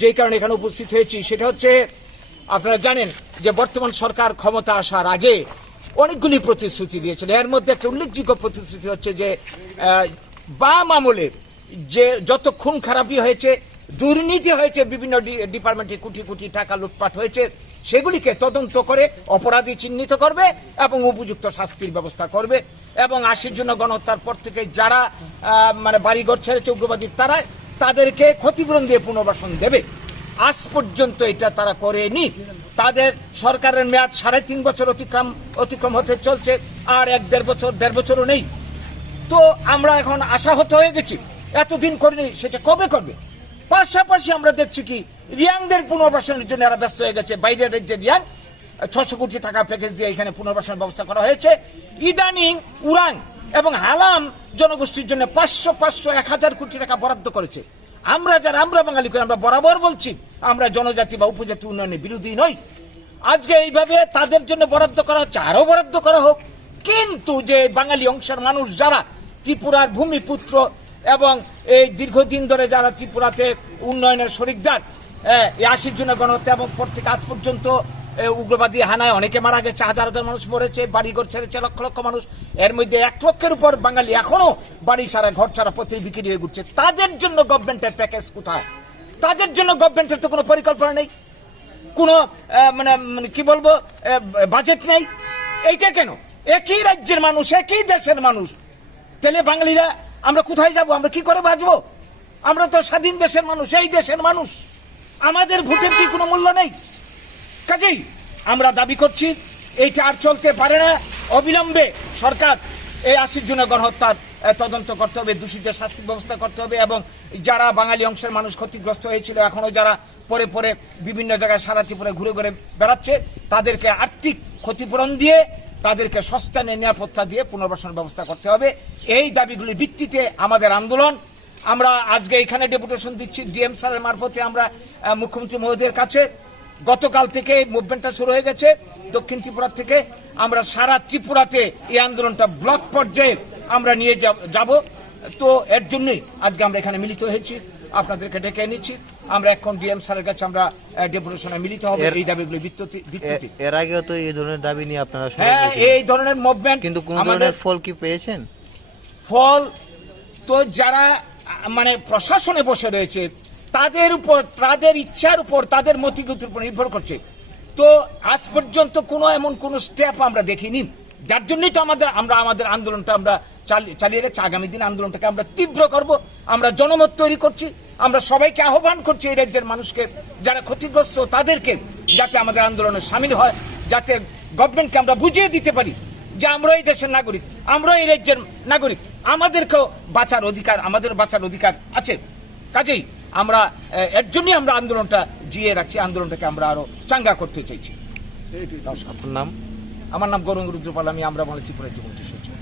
যে কারণে এখানে উপস্থিত হয়েছি সেটা হচ্ছে আপনারা জানেন যে বর্তমান সরকার ক্ষমতা আসার আগে অনেকগুলি প্রতিশ্রুতি দিয়েছিল। এর মধ্যে একটা উল্লেখযোগ্য প্রতিশ্রুতি হচ্ছে যে বাম আমলে যে যত খুন খারাপি হয়েছে, দুর্নীতি হয়েছে, বিভিন্ন ডিপার্টমেন্টে কোটি কোটি টাকা লুটপাট হয়েছে, সেগুলিকে তদন্ত করে অপরাধী চিহ্নিত করবে এবং উপযুক্ত শাস্তির ব্যবস্থা করবে এবং 80 জন গণহত্যার পর থেকে যারা মানে বাড়িঘর ছেড়েছে উগ্রবাদী তাদেরকে ক্ষতিপূরণ দিয়ে পুনর্বাসন দেবে। আজ পর্যন্ত এটা তারা করেনি। তাদের সরকারের মেয়াদ 3.5 বছর অতিক্রম হতে চলছে, আর 1-1.5 বছরও নেই। তো আমরা এখন আশাহত হয়ে গেছি, এতদিন করেনি, সেটা কবে করবে? পাশাপাশি আমরা দেখছি কি রিয়াংদের পুনর্বাসনের জন্য এরা ব্যস্ত হয়ে গেছে। বাইরের রাজ্যে রিয়াং 600 কোটি টাকা প্যাকেজ দিয়ে এখানে পুনর্বাসনের ব্যবস্থা করা হয়েছে। ইদানিং উরাং এবং হালাম জনগোষ্ঠীর জন্য 500-1000 কোটি টাকা বরাদ্দ করেছে। আমরা বাঙালি করে আমরা বরাবর বলছি আমরা জনজাতি বা উপজাতি উন্নয়নের বিরোধী নই। আজকে এইভাবে তাদের জন্য বরাদ্দ করা হচ্ছে, আরো বরাদ্দ করা হোক। কিন্তু যে বাঙালি অংশের মানুষ যারা ত্রিপুরার ভূমিপুত্র এবং এই দীর্ঘদিন ধরে যারা ত্রিপুরাতে উন্নয়নের শরিকদার, 80 জনের গণহত্যা এবং প্রত্যেক আজ পর্যন্ত উগ্রবাদী হানায় অনেকে মারা গেছে, 1000 মানুষ মরেছে, বাড়িঘর ছেড়েছে লক্ষ লক্ষ মানুষ, এর মধ্যে 1 লক্ষের উপর বাঙালি এখনো বাড়ি ছাড়া ঘর ছাড়া পথে বিক্রি হয়ে ঘুরছে। তাদের জন্য গভর্নমেন্টের প্যাকেজ কোথায়? তাদের জন্য গভর্নমেন্টের তো কোনো পরিকল্পনা নেই, কোনো মানে কি বলবো বাজেট নেই। এইটা কেন? একই রাজ্যের মানুষ, একই দেশের মানুষ, তাহলে বাঙালিরা আমরা কোথায় যাব? আমরা কি করে বাঁচবো? আমরা তো স্বাধীন দেশের মানুষ, এই দেশের মানুষ, আমাদের ভোটের কি কোনো মূল্য নেই? কাজেই আমরা দাবি করছি এইটা আর চলতে পারে না। অবিলম্বে সরকার এই 80 জনের গণহত্যার তদন্ত করতে হবে, দোষীদের শাস্তির ব্যবস্থা করতে হবে এবং যারা বাঙালি অংশের মানুষ ক্ষতিগ্রস্ত হয়েছিল, এখনো যারা পরে পরে বিভিন্ন জায়গায় সারা ত্রিপুরা ঘুরে ঘুরে বেড়াচ্ছে, তাদেরকে আর্থিক ক্ষতিপূরণ দিয়ে তাদেরকে সস্তানে নিরাপত্তা দিয়ে পুনর্বাসনের ব্যবস্থা করতে হবে। এই দাবিগুলির ভিত্তিতে আমাদের আন্দোলন। আমরা আজকে এখানে ডেপুটেশন দিচ্ছি ডিএম স্যারের মারফতে। আমরা মুখ্যমন্ত্রী মহোদয়ের কাছে গতকাল থেকে মুভমেন্টটা শুরু হয়ে গেছে দক্ষিণ ত্রিপুরা থেকে। আমরা সারা ত্রিপুরাতে এই আন্দোলনটা ব্লক পর্যায়ে আমরা নিয়ে যাব। তো এর জন্যই আজকে আমরা এখানে মিলিত হয়েছি, আপনাদেরকে ডেকে এনেছি। আমরা এখন ডিএম স্যারের কাছে আমরা ডেপুটেশনে মিলিত হব এই দাবিগুলো ভিত্তিতে। এর আগেও তো এই ধরনের দাবি নিয়ে আপনারা এই ধরনের মুভমেন্ট, কিন্তু কোন ধরনের ফল কি পেয়েছেন? ফল তো যারা মানে প্রশাসনে বসে রয়েছে তাদের উপর, তাদের ইচ্ছার উপর, তাদের মতিগতির উপর নির্ভর করছে। তো আজ পর্যন্ত এমন কোন স্টেপ আমরা দেখিনি, যার জন্যই তো আমাদের আন্দোলনটা আমরা চালিয়ে যাচ্ছি। আগামী দিন আন্দোলনটাকে আমরা তীব্র করব। আমরা জনমত তৈরি করছি, আমরা সবাইকে আহ্বান করছি এই রাজ্যের মানুষকে যারা ক্ষতিগ্রস্ত তাদেরকে যাতে আমাদের আন্দোলনে সামিল হয়, যাতে গভর্নমেন্টকে আমরা বুঝিয়ে দিতে পারি যে আমরা এই দেশের নাগরিক, আমরা এই রাজ্যের নাগরিক, আমাদেরকেও বাঁচার অধিকার, আমাদের বাঁচার অধিকার আছে। কাজেই আমরা এর জন্যই আমরা আন্দোলনটা জিয়ে রাখছি, আন্দোলনটাকে আমরা আরো চাঙ্গা করতে চাইছি। আপনার নাম? আমার নাম গৌরঙ্গ রুদ্রপাল, আমি আমরা বাংলি ত্রিপুরা যুবমন্ত্রী সচিব।